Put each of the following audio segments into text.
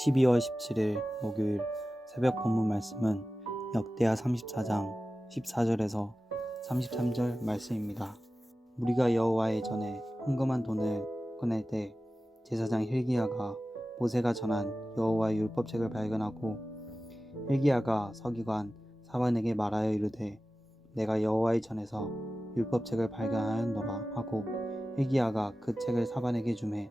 12월 17일 목요일 새벽 본문 말씀은 역대하 34장 14절에서 33절 말씀입니다. 우리가 여호와의 전에 헌금한 돈을 꺼낼 때 제사장 hil기야가 모세가 전한 여호와의 율법책을 발견하고 hil기야가 서기관 사반에게 말하여 이르되 내가 여호와의 전에서 율법책을 발견하였노라 하고 hil기야가 그 책을 사반에게 주매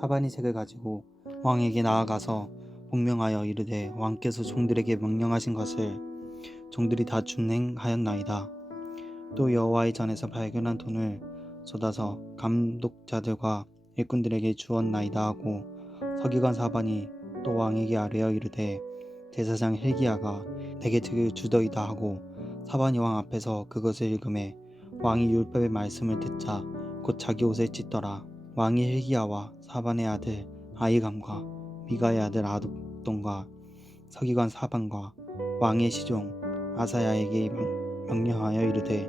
사반이 책을 가지고 왕에게 나아가서 복명하여 이르되 왕께서 종들에게 명령하신 것을 종들이 다 준행하였나이다. 또 여호와의 전에서 발견한 돈을 쏟아서 감독자들과 일꾼들에게 주었나이다 하고 서기관 사반이 또 왕에게 아뢰어 이르되 제사장 hil기야가 내게 책을 주더이다 하고 사반이 왕 앞에서 그것을 읽음에 왕이 율법의 말씀을 듣자 곧 자기 옷을 찢더라. 왕이 hil기야와 사반의 아들 아히감과 미가의 아들 아독돈과 서기관 사반과 왕의 시종 아사야에게 명령하여 이르되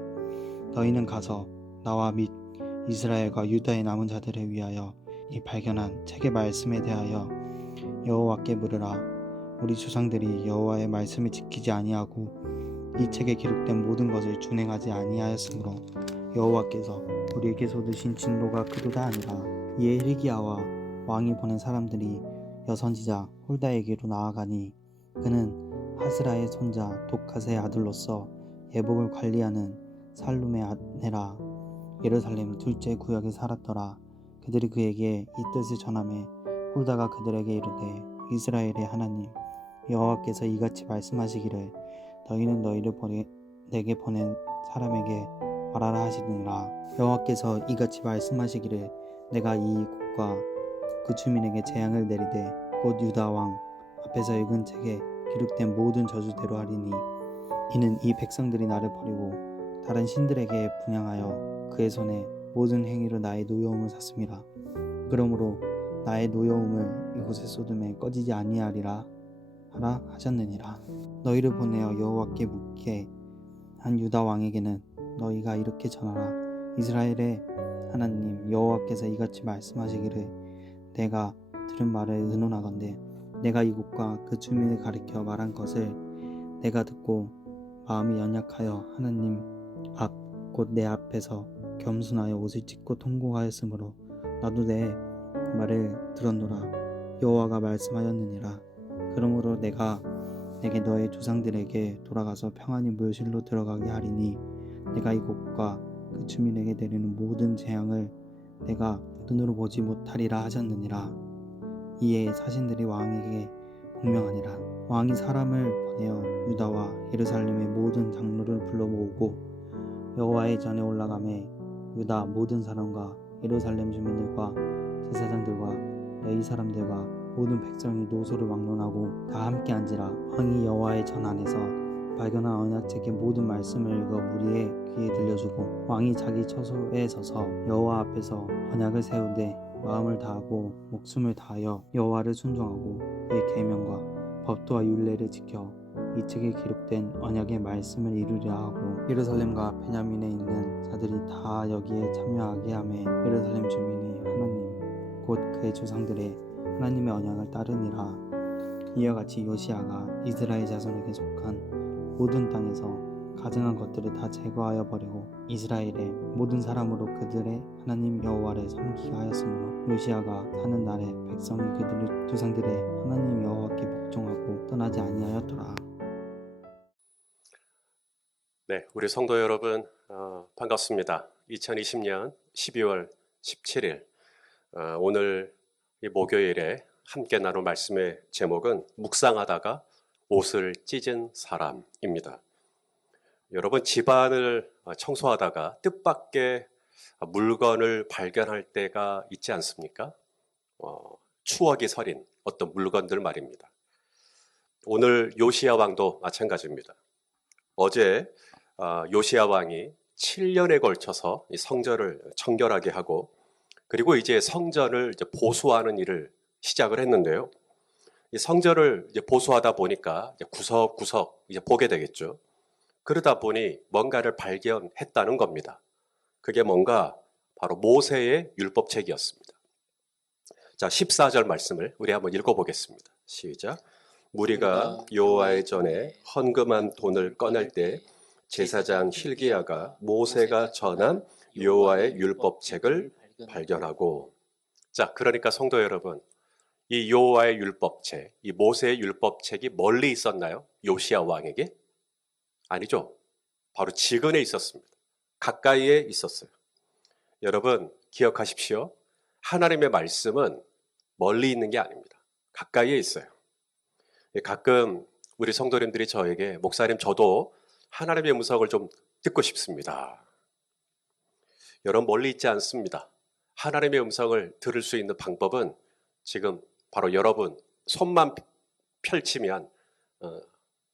너희는 가서 나와 및 이스라엘과 유다의 남은 자들을 위하여 이 발견한 책의 말씀에 대하여 여호와께 물으라. 우리 조상들이 여호와의 말씀을 지키지 아니하고 이 책에 기록된 모든 것을 준행하지 아니하였으므로 여호와께서 우리에게 쏟으신 진노가 그도다 아니라. 이에 hil기야와 왕이 보낸 사람들이 여선지자 홀다에게로 나아가니 그는 하스라의 손자 독갓의 아들로서 예복을 관리하는 살룸의 아내라. 예루살렘 둘째 구역에 살았더라. 그들이 그에게 이 뜻을 전하매 홀다가 그들에게 이르되 이스라엘의 하나님 여호와께서 이같이 말씀하시기를 너희는 너희를 내게 보낸 사람에게 말하라 하시니라. 여호와께서 이같이 말씀하시기를 내가 이 국과 그 주민에게 재앙을 내리되 곧 유다 왕 앞에서 읽은 책에 기록된 모든 저주대로 하리니 이는 이 백성들이 나를 버리고 다른 신들에게 분향하여 그의 손에 모든 행위로 나의 노여움을 샀음이라. 그러므로 나의 노여움을 이곳에 쏟음에 꺼지지 아니하리라 하라 하셨느니라. 너희를 보내어 여호와께 묻게 한 유다 왕에게는 너희가 이렇게 전하라. 이스라엘의 하나님 여호와께서 이같이 말씀하시기를 내가 들은 말을 의논하건대 내가 이곳과 그 주민을 가리켜 말한 것을 내가 듣고 마음이 연약하여 하나님 앞 곧 내 앞에서 겸손하여 옷을 찢고 통곡하였으므로 나도 내 말을 들었노라. 여호와가 말씀하였느니라. 그러므로 내가 내게 너의 조상들에게 돌아가서 평안히 묘실로 들어가게 하리니 내가 이곳과 그 주민에게 내리는 모든 재앙을 내가 눈으로 보지 못하리라 하셨느니라. 이에 사신들이 왕에게 복명하니라. 왕이 사람을 보내어 유다와 예루살렘의 모든 장로를 불러 모으고 여호와의 전에 올라가매 유다 모든 사람과 예루살렘 주민들과 제사장들과 레위 사람들과 모든 백성이 노소를 막론하고 다 함께 앉으라. 왕이 여호와의 전 안에서 발견한 언약책의 모든 말씀을 읽어 무리의 귀에 들려주고 왕이 자기 처소에 서서 여호와 앞에서 언약을 세우되 마음을 다하고 목숨을 다하여 여호와를 순종하고 그의 계명과 법도와 율례를 지켜 이 책에 기록된 언약의 말씀을 이루려 하고 예루살렘과 베냐민에 있는 자들이 다 여기에 참여하게 하매 예루살렘 주민이 하나님 곧 그의 조상들의 하나님의 언약을 따르니라. 이와 같이 요시야가 이스라엘 자손에게 속한 모든 땅에서 가증한 것들을 다 제거하여 버리고 이스라엘의 모든 사람으로 그들의 하나님 여호와를 섬기게 하였으므로 요시야가 사는 날에 백성이 그들의 조상들의 하나님 여호와께 복종하고 떠나지 아니하였더라. 네, 우리 성도 여러분 반갑습니다. 2020년 12월 17일 오늘 이 목요일에 함께 나눌 말씀의 제목은 묵상하다가 옷을 찢은 사람입니다. 여러분 집안을 청소하다가 뜻밖의 물건을 발견할 때가 있지 않습니까? 추억이 서린 어떤 물건들 말입니다. 오늘 요시야 왕도 마찬가지입니다. 어제 요시야 왕이 7년에 걸쳐서 이 성전을 청결하게 하고 그리고 이제 성전을 이제 보수하는 일을 시작을 했는데요. 이 성전을 이제 보수하다 보니까 이제 구석구석 이제 보게 되겠죠. 그러다 보니 뭔가를 발견했다는 겁니다. 그게 뭔가 바로 모세의 율법책이었습니다. 자, 14절 말씀을 우리 한번 읽어보겠습니다. 시작. 무리가 여호와의 전에 헌금한 돈을 꺼낼 때 제사장 hil기야가 모세가 전한 여호와의 율법책을 발견하고. 자, 그러니까 성도 여러분, 이 여호와의 율법책, 이 모세의 율법책이 멀리 있었나요? 요시야 왕에게? 아니죠. 바로 지근에 있었습니다. 가까이에 있었어요. 여러분 기억하십시오. 하나님의 말씀은 멀리 있는 게 아닙니다. 가까이에 있어요. 가끔 우리 성도님들이 저에게 목사님 저도 하나님의 음성을 좀 듣고 싶습니다. 여러분 멀리 있지 않습니다. 하나님의 음성을 들을 수 있는 방법은 지금 바로 여러분 손만 펼치면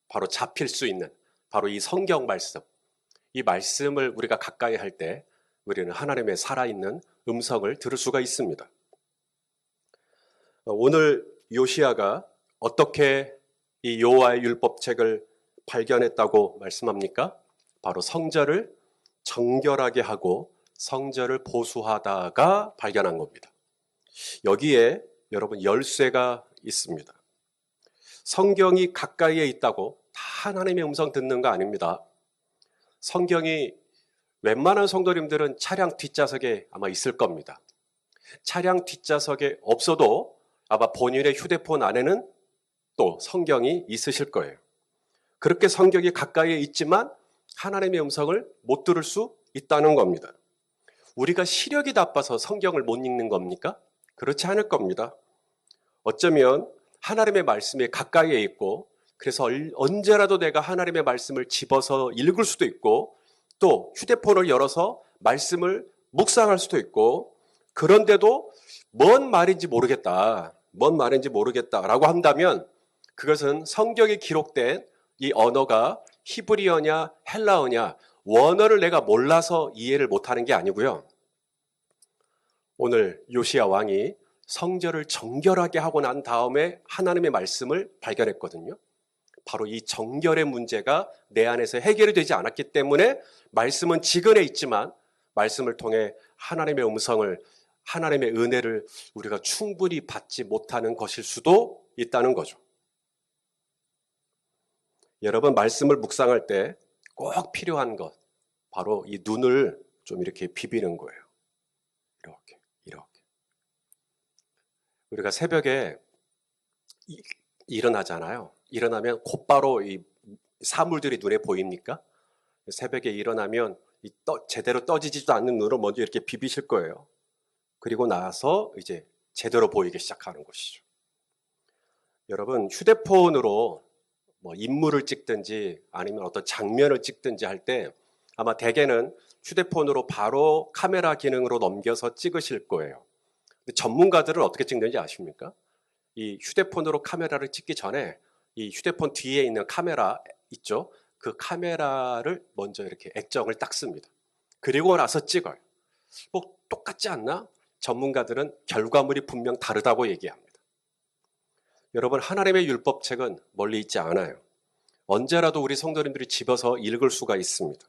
바로 잡힐 수 있는 바로 이 성경 말씀, 이 말씀을 우리가 가까이 할 때 우리는 하나님의 살아있는 음성을 들을 수가 있습니다. 오늘 요시야가 어떻게 이 여호와의 율법책을 발견했다고 말씀합니까? 바로 성전을 정결하게 하고 성전을 보수하다가 발견한 겁니다. 여기에 여러분 열쇠가 있습니다. 성경이 가까이에 있다고 다 하나님의 음성 듣는 거 아닙니다. 성경이 웬만한 성도님들은 차량 뒷좌석에 아마 있을 겁니다. 차량 뒷좌석에 없어도 아마 본인의 휴대폰 안에는 또 성경이 있으실 거예요. 그렇게 성경이 가까이에 있지만 하나님의 음성을 못 들을 수 있다는 겁니다. 우리가 시력이 나빠서 성경을 못 읽는 겁니까? 그렇지 않을 겁니다. 어쩌면 하나님의 말씀이 가까이에 있고 그래서 언제라도 내가 하나님의 말씀을 집어서 읽을 수도 있고 또 휴대폰을 열어서 말씀을 묵상할 수도 있고 그런데도 뭔 말인지 모르겠다라고 한다면 그것은 성경에 기록된 이 언어가 히브리어냐 헬라어냐 원어를 내가 몰라서 이해를 못하는 게 아니고요. 오늘 요시야 왕이 성전을 정결하게 하고 난 다음에 하나님의 말씀을 발견했거든요. 바로 이 정결의 문제가 내 안에서 해결이 되지 않았기 때문에 말씀은 지근에 있지만 말씀을 통해 하나님의 음성을, 하나님의 은혜를 우리가 충분히 받지 못하는 것일 수도 있다는 거죠. 여러분 말씀을 묵상할 때 꼭 필요한 것, 바로 이 눈을 좀 이렇게 비비는 거예요. 이렇게. 우리가 새벽에 일어나잖아요. 일어나면 곧바로 이 사물들이 눈에 보입니까? 새벽에 일어나면 제대로 떠지지도 않는 눈으로 먼저 이렇게 비비실 거예요. 그리고 나서 이제 제대로 보이기 시작하는 것이죠. 여러분 휴대폰으로 뭐 인물을 찍든지 아니면 어떤 장면을 찍든지 할 때 아마 대개는 휴대폰으로 바로 카메라 기능으로 넘겨서 찍으실 거예요. 근데 전문가들은 어떻게 찍는지 아십니까? 이 휴대폰으로 카메라를 찍기 전에 이 휴대폰 뒤에 있는 카메라 있죠? 그 카메라를 먼저 이렇게 액정을 닦습니다. 그리고 나서 찍어요. 뭐 똑같지 않나? 전문가들은 결과물이 분명 다르다고 얘기합니다. 여러분 하나님의 율법책은 멀리 있지 않아요. 언제라도 우리 성도님들이 집어서 읽을 수가 있습니다.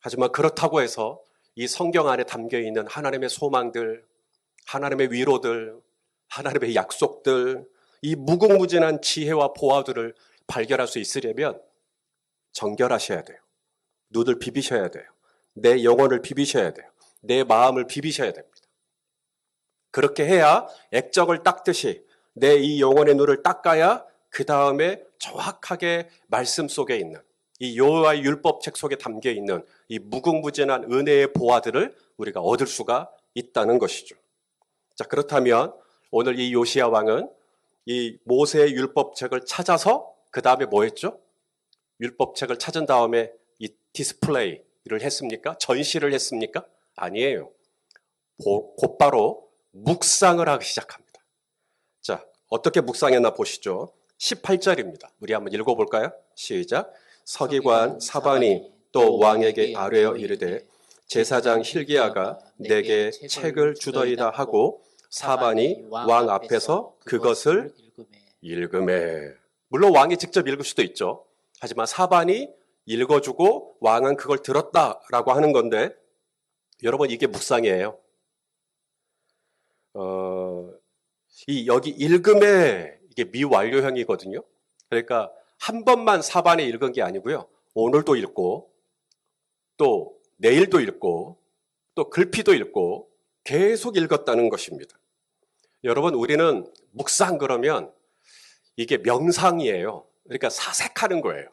하지만 그렇다고 해서 이 성경 안에 담겨있는 하나님의 소망들, 하나님의 위로들, 하나님의 약속들, 이 무궁무진한 지혜와 보화들을 발견할 수 있으려면 정결하셔야 돼요. 눈을 비비셔야 돼요. 내 영혼을 비비셔야 돼요. 내 마음을 비비셔야 됩니다. 그렇게 해야 액정을 닦듯이 내 이 영혼의 눈을 닦아야 그 다음에 정확하게 말씀 속에 있는 이 여호와의 율법책 속에 담겨 있는 이 무궁무진한 은혜의 보화들을 우리가 얻을 수가 있다는 것이죠. 자, 그렇다면 오늘 이 요시야 왕은 이 모세의 율법책을 찾아서 그 다음에 뭐 했죠? 율법책을 찾은 다음에 이 디스플레이를 했습니까? 전시를 했습니까? 아니에요. 곧바로 묵상을 하기 시작합니다. 자, 어떻게 묵상했나 보시죠. 18절입니다. 우리 한번 읽어볼까요? 시작. 서기관 사반이 또 왕에게 아뢰어 이르되 제사장 hil기야가 내게 책을 주더이다 하고 사반이 왕 앞에서 그것을 읽으매. 물론 왕이 직접 읽을 수도 있죠. 하지만 사반이 읽어주고 왕은 그걸 들었다라고 하는 건데 여러분 이게 묵상이에요. 여기 읽음에 이게 미완료형이거든요. 그러니까 한 번만 사반에 읽은 게 아니고요. 오늘도 읽고 또 내일도 읽고 또 글피도 읽고 계속 읽었다는 것입니다. 여러분, 우리는 묵상 그러면 이게 명상이에요. 그러니까 사색하는 거예요.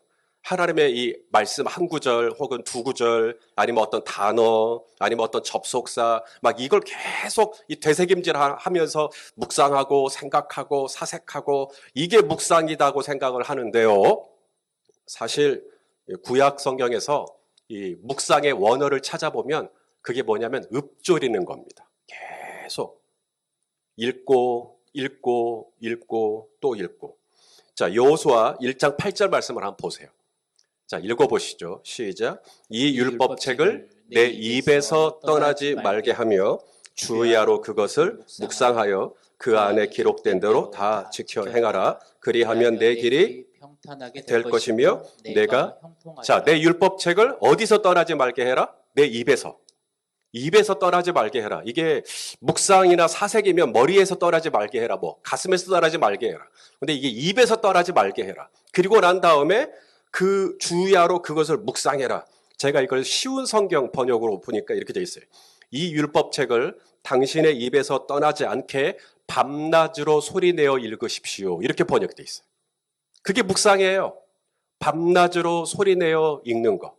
하나님의 이 말씀 한 구절 혹은 두 구절 아니면 어떤 단어 아니면 어떤 접속사 막 이걸 계속 이 되새김질 하면서 묵상하고 생각하고 사색하고 이게 묵상이라고 생각을 하는데요. 사실 구약 성경에서 이 묵상의 원어를 찾아보면 그게 뭐냐면 읊조리는 겁니다. 계속 읽고 또 읽고. 자, 여호수아 1장 8절 말씀을 한번 보세요. 자, 읽어보시죠. 시작. 이 율법책을 내 입에서 떠나지 말게 하며 주야로 그것을 묵상하여 그 안에 기록된 대로 다 지켜 행하라. 그리하면 내 길이 평탄하게 될 것이며 내가 자, 내 율법책을 어디서 떠나지 말게 해라? 내 입에서 떠나지 말게 해라. 이게 묵상이나 사색이면 머리에서 떠나지 말게 해라. 뭐 가슴에서 떠나지 말게 해라. 근데 이게 입에서 떠나지 말게 해라. 그리고 난 다음에 그 주야로 그것을 묵상해라. 제가 이걸 쉬운 성경 번역으로 보니까 이렇게 되어 있어요. 이 율법책을 당신의 입에서 떠나지 않게 밤낮으로 소리내어 읽으십시오. 이렇게 번역되어 있어요. 그게 묵상이에요. 밤낮으로 소리내어 읽는 거.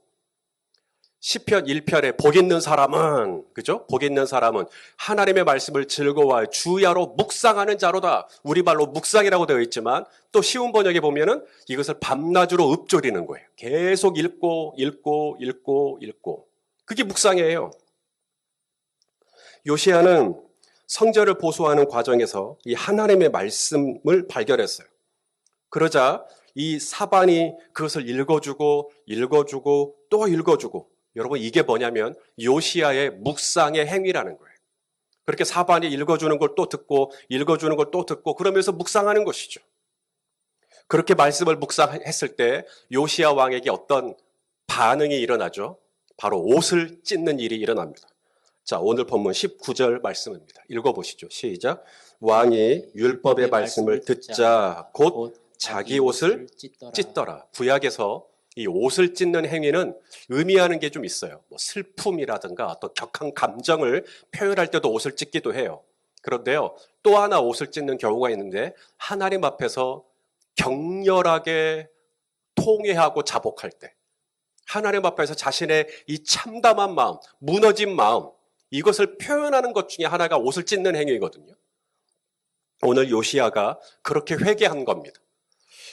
시편 1편에 복 있는 사람은, 그죠? 복 있는 사람은 하나님의 말씀을 즐거워하여 주야로 묵상하는 자로다. 우리말로 묵상이라고 되어 있지만 또 쉬운 번역에 보면은 이것을 밤낮으로 읊조리는 거예요. 계속 읽고. 그게 묵상이에요. 요시야는 성전을 보수하는 과정에서 이 하나님의 말씀을 발견했어요. 그러자 이 사반이 그것을 읽어주고 또 읽어주고. 여러분, 이게 뭐냐면 요시야의 묵상의 행위라는 거예요. 그렇게 사반이 읽어주는 걸 또 듣고 읽어주는 걸 또 듣고 그러면서 묵상하는 것이죠. 그렇게 말씀을 묵상했을 때 요시야 왕에게 어떤 반응이 일어나죠? 바로 옷을 찢는 일이 일어납니다. 자, 오늘 본문 19절 말씀입니다. 읽어보시죠. 시작. 왕이 율법의 말씀을 듣자 곧 자기 옷을 찢더라. 구약에서 이 옷을 찢는 행위는 의미하는 게 좀 있어요. 뭐 슬픔이라든가 어떤 격한 감정을 표현할 때도 옷을 찢기도 해요. 그런데요, 또 하나 옷을 찢는 경우가 있는데 하나님 앞에서 격렬하게 통회하고 자복할 때, 하나님 앞에서 자신의 이 참담한 마음, 무너진 마음, 이것을 표현하는 것 중에 하나가 옷을 찢는 행위거든요. 오늘 요시야가 그렇게 회개한 겁니다.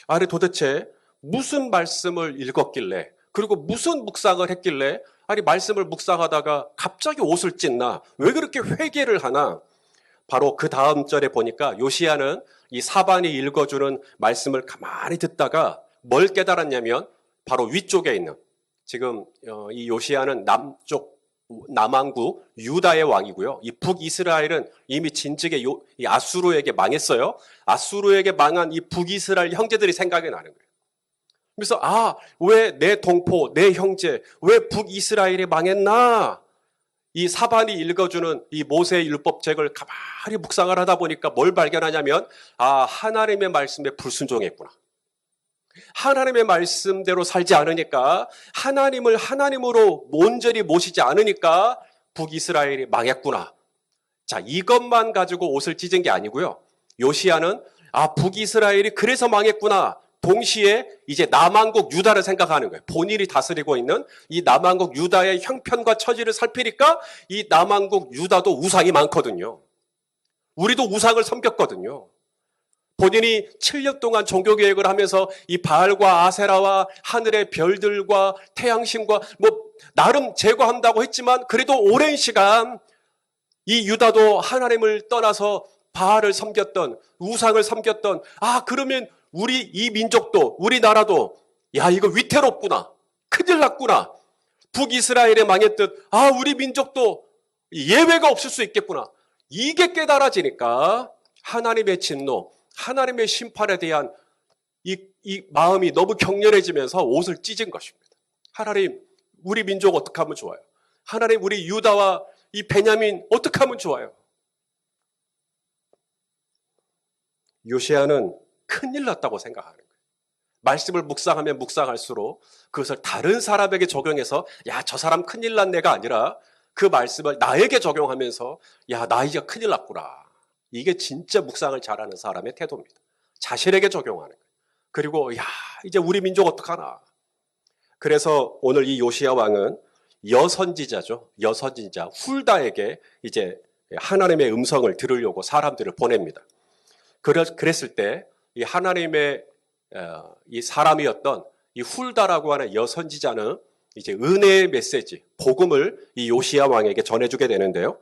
아니, 도대체 무슨 말씀을 읽었길래, 그리고 무슨 묵상을 했길래, 아니 말씀을 묵상하다가 갑자기 옷을 찢나? 왜 그렇게 회개를 하나? 바로 그 다음 절에 보니까 요시야는 이 사반이 읽어주는 말씀을 가만히 듣다가 뭘 깨달았냐면 바로 위쪽에 있는, 지금 이 요시야는 남왕국 유다의 왕이고요. 이 북이스라엘은 이미 진즉에 이 아수르에게 망했어요. 아수르에게 망한 이 북이스라엘 형제들이 생각이 나는 거예요. 그래서 왜 내 동포, 내 형제, 왜 북이스라엘이 망했나? 이 사반이 읽어주는 이 모세의 율법책을 가만히 묵상을 하다 보니까 뭘 발견하냐면 하나님의 말씀에 불순종했구나. 하나님의 말씀대로 살지 않으니까, 하나님을 하나님으로 온전히 모시지 않으니까 북이스라엘이 망했구나. 자, 이것만 가지고 옷을 찢은 게 아니고요. 요시야는 북이스라엘이 그래서 망했구나. 동시에 이제 남왕국 유다를 생각하는 거예요. 본인이 다스리고 있는 이 남왕국 유다의 형편과 처지를 살피니까 이 남왕국 유다도 우상이 많거든요. 우리도 우상을 섬겼거든요. 본인이 7년 동안 종교개혁을 하면서 이 바알과 아세라와 하늘의 별들과 태양신과 나름 제거한다고 했지만 그래도 오랜 시간 이 유다도 하나님을 떠나서 바알을 섬겼던, 우상을 섬겼던, 그러면 우리 이 민족도, 우리나라도 이거 위태롭구나, 큰일 났구나, 북이스라엘에 망했듯 우리 민족도 예외가 없을 수 있겠구나, 이게 깨달아지니까 하나님의 진노, 하나님의 심판에 대한 이 마음이 너무 격렬해지면서 옷을 찢은 것입니다. 하나님, 우리 민족 어떻게 하면 좋아요? 하나님, 우리 유다와 이 베냐민 어떻게 하면 좋아요? 요시야는 큰일 났다고 생각하는 거예요. 말씀을 묵상하면 묵상할수록 그것을 다른 사람에게 적용해서 야, 저 사람 큰일 났네가 아니라 그 말씀을 나에게 적용하면서 야, 나 이제 큰일 났구나. 이게 진짜 묵상을 잘하는 사람의 태도입니다. 자신에게 적용하는 거예요. 그리고 야, 이제 우리 민족 어떡하나. 그래서 오늘 이 요시야 왕은 여선지자죠. 여선지자 훌다에게 이제 하나님의 음성을 들으려고 사람들을 보냅니다. 그랬을 때 이 하나님의 이 사람이었던 이 훌다라고 하는 여선지자는 이제 은혜의 메시지, 복음을 이 요시야 왕에게 전해주게 되는데요.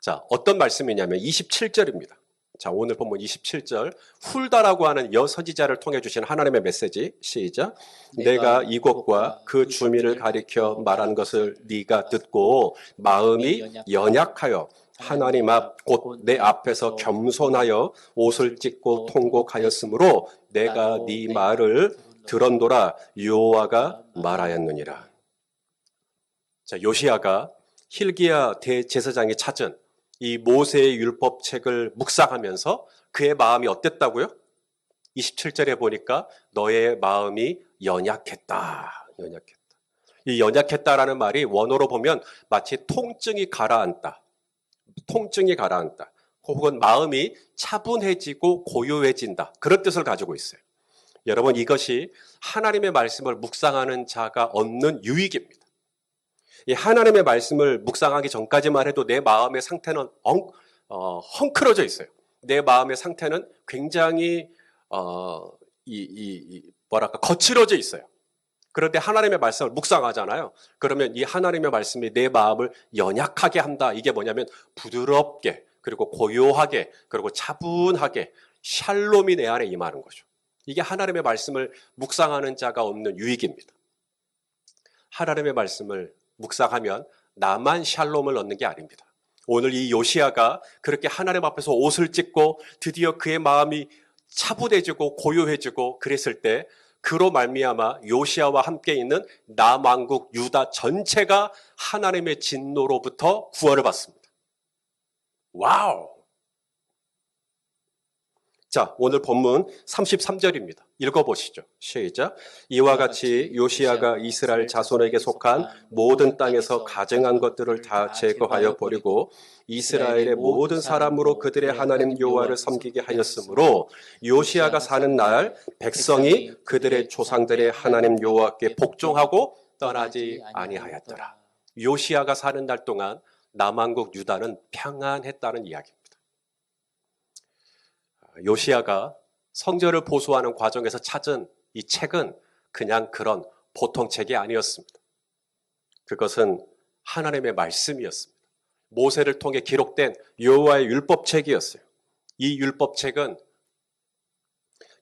자, 어떤 말씀이냐면 27절입니다. 자, 오늘 본문 27절 훌다라고 하는 여선지자를 통해 주신 하나님의 메시지 시작. 내가 이곳과 그 주민을 가리켜 말한 것을 네가 듣고 마음이 연약하여 하나님 앞 곧 내 앞에서 겸손하여 옷을 찢고 통곡하였으므로 내가 네 말을 들었노라 여호와가 말하였느니라. 자, 요시야가 hil기야 대제사장이 찾은 이 모세의 율법책을 묵상하면서 그의 마음이 어땠다고요? 27절에 보니까 너의 마음이 연약했다. 연약했다. 이 연약했다라는 말이 원어로 보면 마치 통증이 가라앉다. 통증이 가라앉다. 혹은 마음이 차분해지고 고요해진다. 그런 뜻을 가지고 있어요. 여러분, 이것이 하나님의 말씀을 묵상하는 자가 얻는 유익입니다. 이 하나님의 말씀을 묵상하기 전까지만 해도 내 마음의 상태는 헝클어져 있어요. 내 마음의 상태는 굉장히 거칠어져 있어요. 그런데 하나님의 말씀을 묵상하잖아요. 그러면 이 하나님의 말씀이 내 마음을 연약하게 한다. 이게 뭐냐면 부드럽게 그리고 고요하게 그리고 차분하게 샬롬이 내 안에 임하는 거죠. 이게 하나님의 말씀을 묵상하는 자가 얻는 유익입니다. 하나님의 말씀을 묵상하면 나만 샬롬을 얻는 게 아닙니다. 오늘 이 요시야가 그렇게 하나님 앞에서 옷을 찢고 드디어 그의 마음이 차분해지고 고요해지고 그랬을 때 그로 말미암아 요시야와 함께 있는 남왕국 유다 전체가 하나님의 진노로부터 구원을 받습니다. 와우! 자, 오늘 본문 33절입니다. 읽어보시죠. 시작. 이와 같이 요시야가 이스라엘 자손에게 속한 모든 땅에서 가증한 것들을 다 제거하여 버리고 이스라엘의 모든 사람으로 그들의 하나님 여호와를 섬기게 하였으므로 요시야가 사는 날 백성이 그들의 조상들의 하나님 여호와께 복종하고 떠나지 아니하였더라. 요시야가 사는 날 동안 남왕국 유다는 평안했다는 이야기입니다. 요시야가 성전을 보수하는 과정에서 찾은 이 책은 그냥 그런 보통 책이 아니었습니다. 그것은 하나님의 말씀이었습니다. 모세를 통해 기록된 여호와의 율법책이었어요. 이 율법책은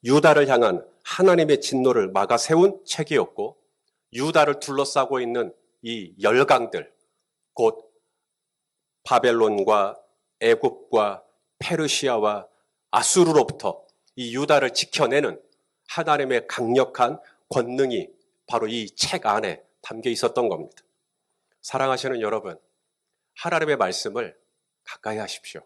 유다를 향한 하나님의 진노를 막아 세운 책이었고 유다를 둘러싸고 있는 이 열강들, 곧 바벨론과 애굽과 페르시아와 아수르로부터 이 유다를 지켜내는 하나님의 강력한 권능이 바로 이 책 안에 담겨 있었던 겁니다. 사랑하시는 여러분, 하나님의 말씀을 가까이 하십시오.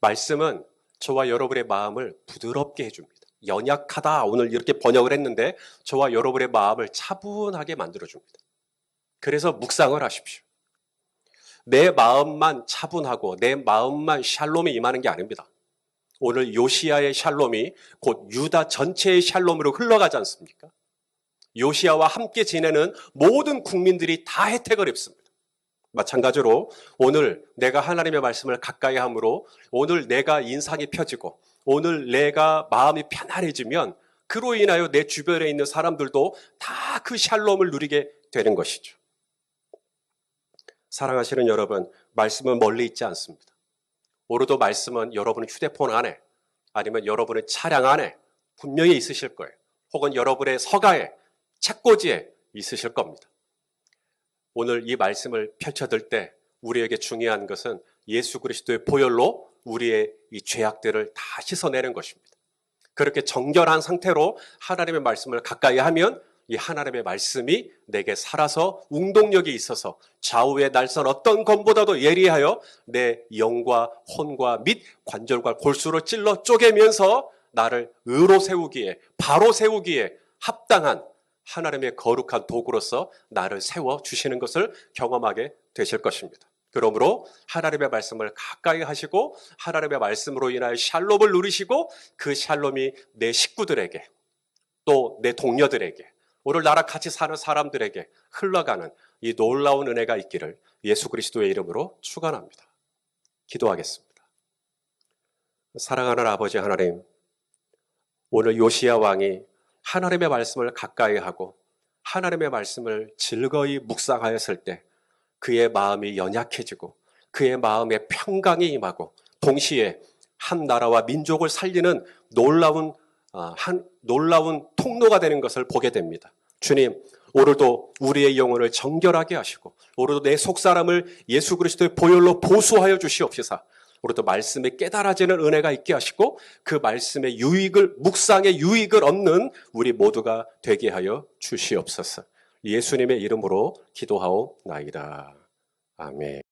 말씀은 저와 여러분의 마음을 부드럽게 해줍니다. 연약하다 오늘 이렇게 번역을 했는데 저와 여러분의 마음을 차분하게 만들어줍니다. 그래서 묵상을 하십시오. 내 마음만 차분하고 내 마음만 샬롬이 임하는 게 아닙니다. 오늘 요시야의 샬롬이 곧 유다 전체의 샬롬으로 흘러가지 않습니까? 요시야와 함께 지내는 모든 국민들이 다 혜택을 입습니다. 마찬가지로 오늘 내가 하나님의 말씀을 가까이 함으로 오늘 내가 인상이 펴지고 오늘 내가 마음이 편안해지면 그로 인하여 내 주변에 있는 사람들도 다 그 샬롬을 누리게 되는 것이죠. 사랑하시는 여러분, 말씀은 멀리 있지 않습니다. 오늘도 말씀은 여러분의 휴대폰 안에 아니면 여러분의 차량 안에 분명히 있으실 거예요. 혹은 여러분의 서가에 책꽂이에 있으실 겁니다. 오늘 이 말씀을 펼쳐들 때 우리에게 중요한 것은 예수 그리스도의 보혈로 우리의 이 죄악들을 다 씻어내는 것입니다. 그렇게 정결한 상태로 하나님의 말씀을 가까이 하면 이 하나님의 말씀이 내게 살아서 운동력이 있어서 좌우의 날선 어떤 검보다도 예리하여 내 영과 혼과 및 관절과 골수를 찔러 쪼개면서 나를 의로 세우기에, 바로 세우기에 합당한 하나님의 거룩한 도구로서 나를 세워주시는 것을 경험하게 되실 것입니다. 그러므로 하나님의 말씀을 가까이 하시고 하나님의 말씀으로 인하여 샬롬을 누리시고 그 샬롬이 내 식구들에게 또 내 동료들에게 오늘 나랑 같이 사는 사람들에게 흘러가는 이 놀라운 은혜가 있기를 예수 그리스도의 이름으로 축원합니다. 기도하겠습니다. 사랑하는 아버지 하나님, 오늘 요시야 왕이 하나님의 말씀을 가까이 하고 하나님의 말씀을 즐거이 묵상하였을 때 그의 마음이 연약해지고 그의 마음에 평강이 임하고 동시에 한 나라와 민족을 살리는 놀라운 통로가 되는 것을 보게 됩니다. 주님, 오늘도 우리의 영혼을 정결하게 하시고 오늘도 내 속사람을 예수 그리스도의 보혈로 보수하여 주시옵시사. 오늘도 말씀에 깨달아지는 은혜가 있게 하시고 그 말씀의 묵상의 유익을 얻는 우리 모두가 되게 하여 주시옵소서. 예수님의 이름으로 기도하옵나이다. 아멘.